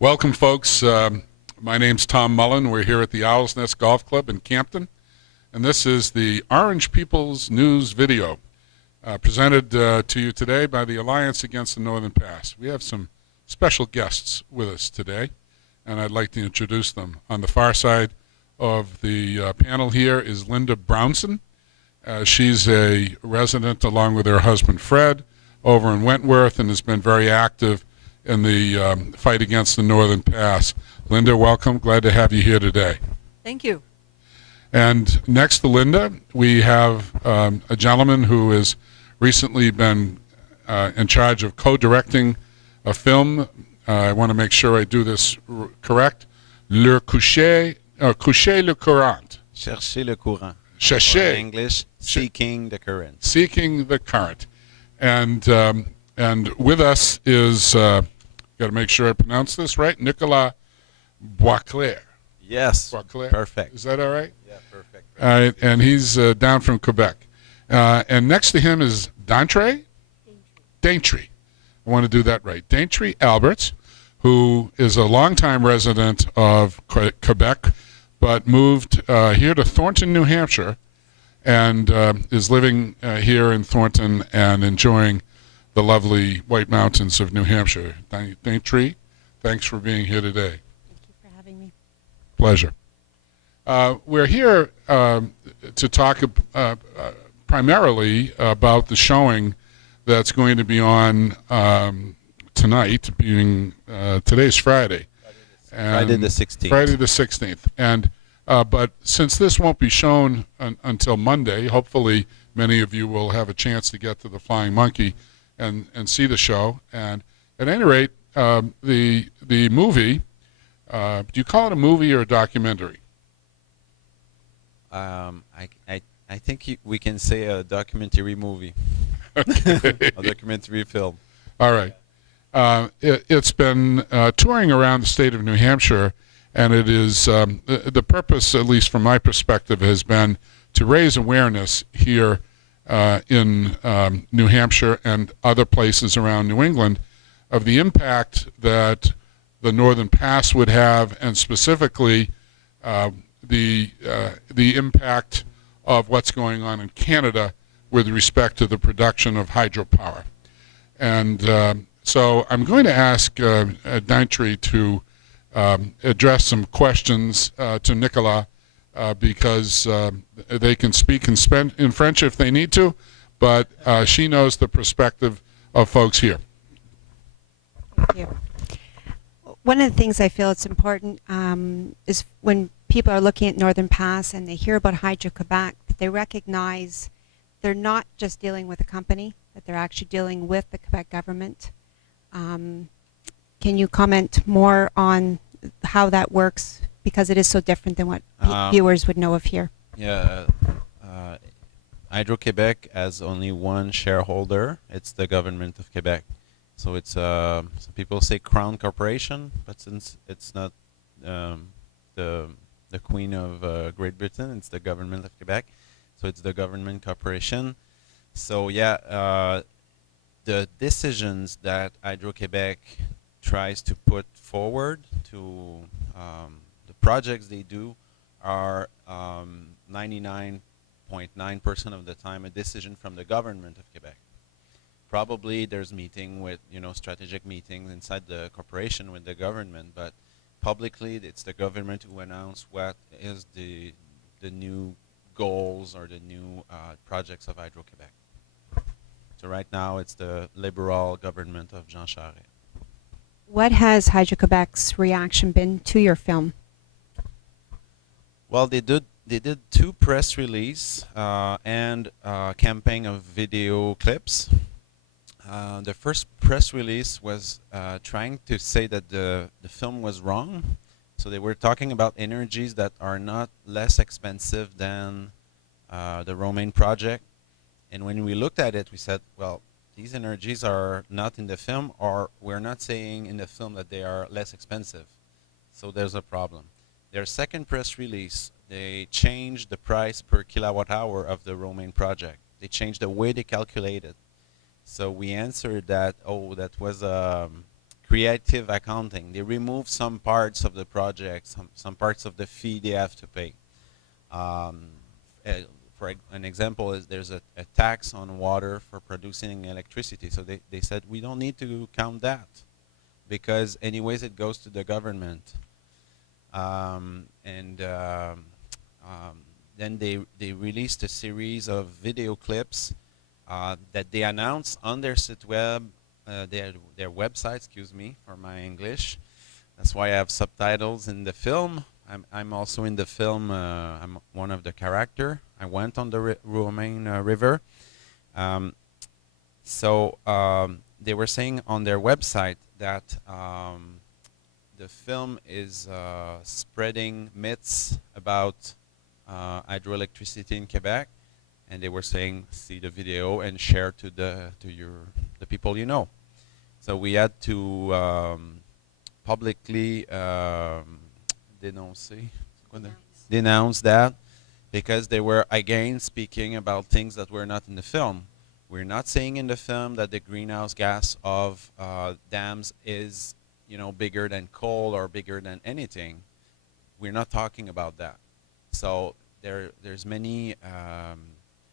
Welcome, folks. My name's Tom Mullen. We're here at the Owl's Nest Golf Club in Campton, and this is the Orange People's News video presented to you today by the Alliance Against the Northern Pass. We have some special guests with us today, and I'd like to introduce them. On the far side of the panel here is Linda Brownson. She's a resident, along with her husband Fred, over in Wentworth, and has been very active in the fight against the Northern Pass. Linda, welcome. Glad to have you here today. Thank you. And next to Linda, we have a gentleman who has recently been in charge of co-directing a film. I want to make sure I do this correct. Coucher le courant. Chercher le courant. Chercher. Or in English, seeking the current. Seeking the current. And with us is, got to make sure I pronounce this right, Nicolas Boisclair. Yes, Boisclair. perfect. Is that all right? Yeah, perfect. And he's down from Quebec. And next to him is Daintry. Daintry. I want to do that right. Daintry Alberts, who is a longtime resident of Quebec, but moved here to Thornton, New Hampshire, and is living here in Thornton and enjoying the lovely White Mountains of New Hampshire. Daintry, thanks for being here today. Thank you for having me. Pleasure. We're here to talk primarily about the showing that's going to be on tonight, being today's Friday. Friday the 16th. Friday the 16th. And but since this won't be shown until Monday, hopefully many of you will have a chance to get to the Flying Monkey and see the show. And at any rate, the movie, do you call it a movie or a documentary? I think we can say a documentary movie. Okay. A documentary film. All right. It's been touring around the state of New Hampshire, and it is the purpose, at least from my perspective, has been to raise awareness here in New Hampshire and other places around New England of the impact that the Northern Pass would have, and specifically the impact of what's going on in Canada with respect to the production of hydropower. And so I'm going to ask Daintry to address some questions to Nicolas because they can speak in French if they need to, but she knows the perspective of folks here. Thank you. One of the things I feel it's important is when people are looking at Northern Pass and they hear about Hydro Quebec, that they recognize they're not just dealing with a company, that they're actually dealing with the Quebec government. Can you comment more on how that works, because it is so different than what viewers would know of here? Yeah. Hydro Quebec has only one shareholder. It's the government of Quebec. So it's some people say Crown Corporation, but since it's not the Queen of Great Britain, it's the government of Quebec. So it's the government corporation. So yeah, the decisions that Hydro Quebec tries to put forward to the projects they do are 99.9% of the time a decision from the government of Quebec. Probably there's meeting with, strategic meetings inside the corporation with the government, but publicly it's the government who announce what is the new goals or the new projects of Hydro Quebec. So right now it's the liberal government of Jean Charest. What has Hydro Quebec's reaction been to your film? Well, they did two press release and campaign of video clips. The first press release was trying to say that the film was wrong. So they were talking about energies that are not less expensive than the Romaine project. And when we looked at it, we said, well, these energies are not in the film, or we're not saying in the film that they are less expensive. So there's a problem. Their second press release, they changed the price per kilowatt hour of the Romaine project. They changed the way they calculated. So we answered that, oh, that was creative accounting. They remove some parts of the project, some parts of the fee they have to pay. For an example, is there's a tax on water for producing electricity. So they said we don't need to count that because anyways it goes to the government. Then they released a series of video clips that they announced on their site web, their website. Excuse me for my English. That's why I have subtitles in the film. I'm also in the film. I'm one of the character. I went on the Romaine River. They were saying on their website that the film is spreading myths about hydroelectricity in Quebec, and they were saying see the video and share to the people you know. So we had to publicly denounce that because they were again speaking about things that were not in the film. We're not saying in the film that the greenhouse gas of dams is bigger than coal or bigger than anything. We're not talking about that. So there's many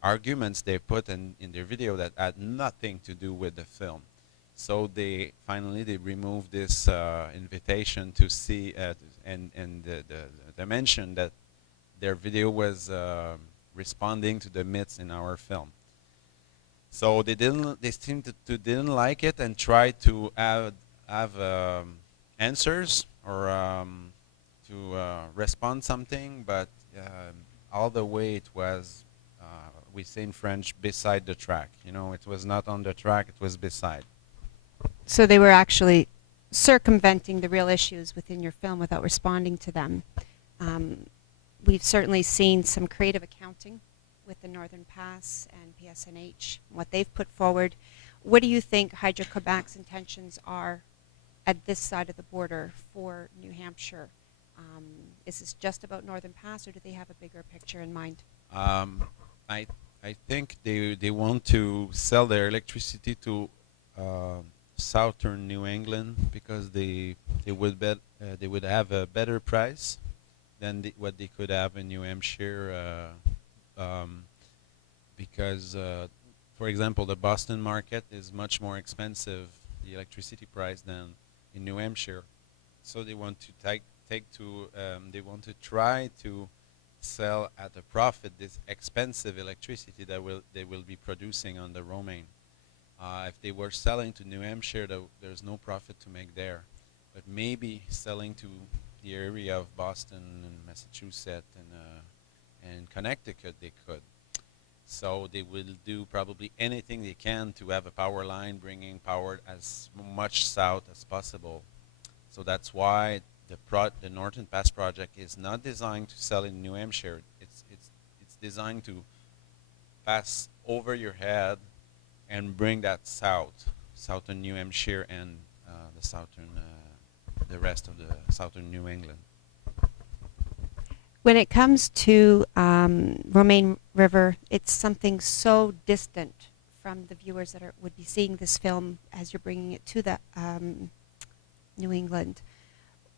arguments they put in their video that had nothing to do with the film. So they removed this invitation to see and they mentioned that their video was responding to the myths in our film. So they seemed to didn't like it and tried to have answers or to respond something, but all the way it was we say in French beside the track. It was not on the track; it was beside. So they were actually circumventing the real issues within your film without responding to them. We've certainly seen some creative accounting with the Northern Pass and PSNH, what they've put forward. What do you think Hydro Quebec's intentions are at this side of the border for New Hampshire? Is this just about Northern Pass, or do they have a bigger picture in mind? I think they want to sell their electricity to southern New England because they would have a better price than what they could have in New Hampshire. Because, for example, the Boston market is much more expensive, the electricity price, than in New Hampshire. So they want to they want to try to sell at a profit this expensive electricity that they will be producing on the Romaine. If they were selling to New Hampshire, there's no profit to make there. But maybe selling to the area of Boston and Massachusetts and Connecticut, they could. So they will do probably anything they can to have a power line bringing power as much south as possible. So that's why the Northern Pass project is not designed to sell in New Hampshire. It's designed to pass over your head and bring that southern New Hampshire and the rest of the southern New England. When it comes to Romaine River, it's something so distant from the viewers that would be seeing this film as you're bringing it to the New England.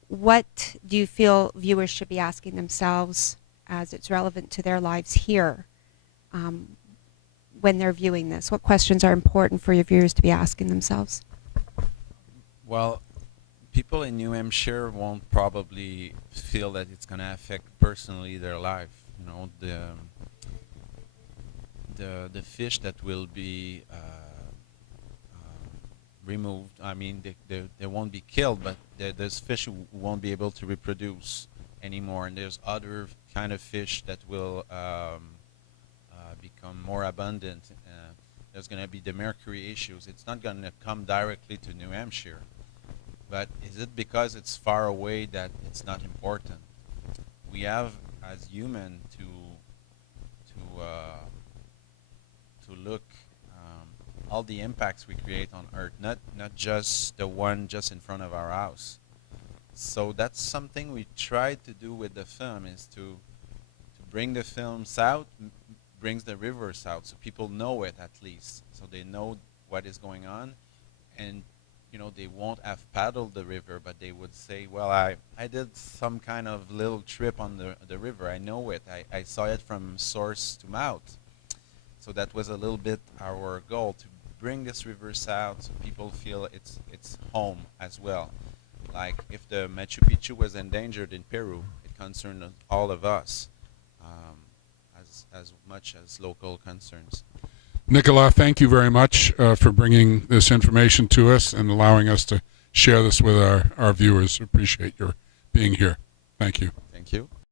What do you feel viewers should be asking themselves as it's relevant to their lives here when they're viewing this? What questions are important for your viewers to be asking themselves? Well, people in New Hampshire won't probably feel that it's going to affect personally their life. The fish that will be removed, I mean, they won't be killed, but there's fish who won't be able to reproduce anymore, and there's other kind of fish that will become more abundant. There's going to be the mercury issues. It's not going to come directly to New Hampshire. But is it because it's far away that it's not important? We have, as human, to look all the impacts we create on Earth, not just the one just in front of our house. So that's something we tried to do with the film, is to bring the film south, brings the river south, so people know it at least, so they know what is going on, and they won't have paddled the river, but they would say, well, I did some kind of little trip on the river. I know it. I saw it from source to mouth. So that was a little bit our goal, to bring this river south so people feel it's home as well. Like if the Machu Picchu was endangered in Peru, it concerned all of us as much as local concerns. Nicolas, thank you very much for bringing this information to us and allowing us to share this with our viewers. Appreciate your being here. Thank you.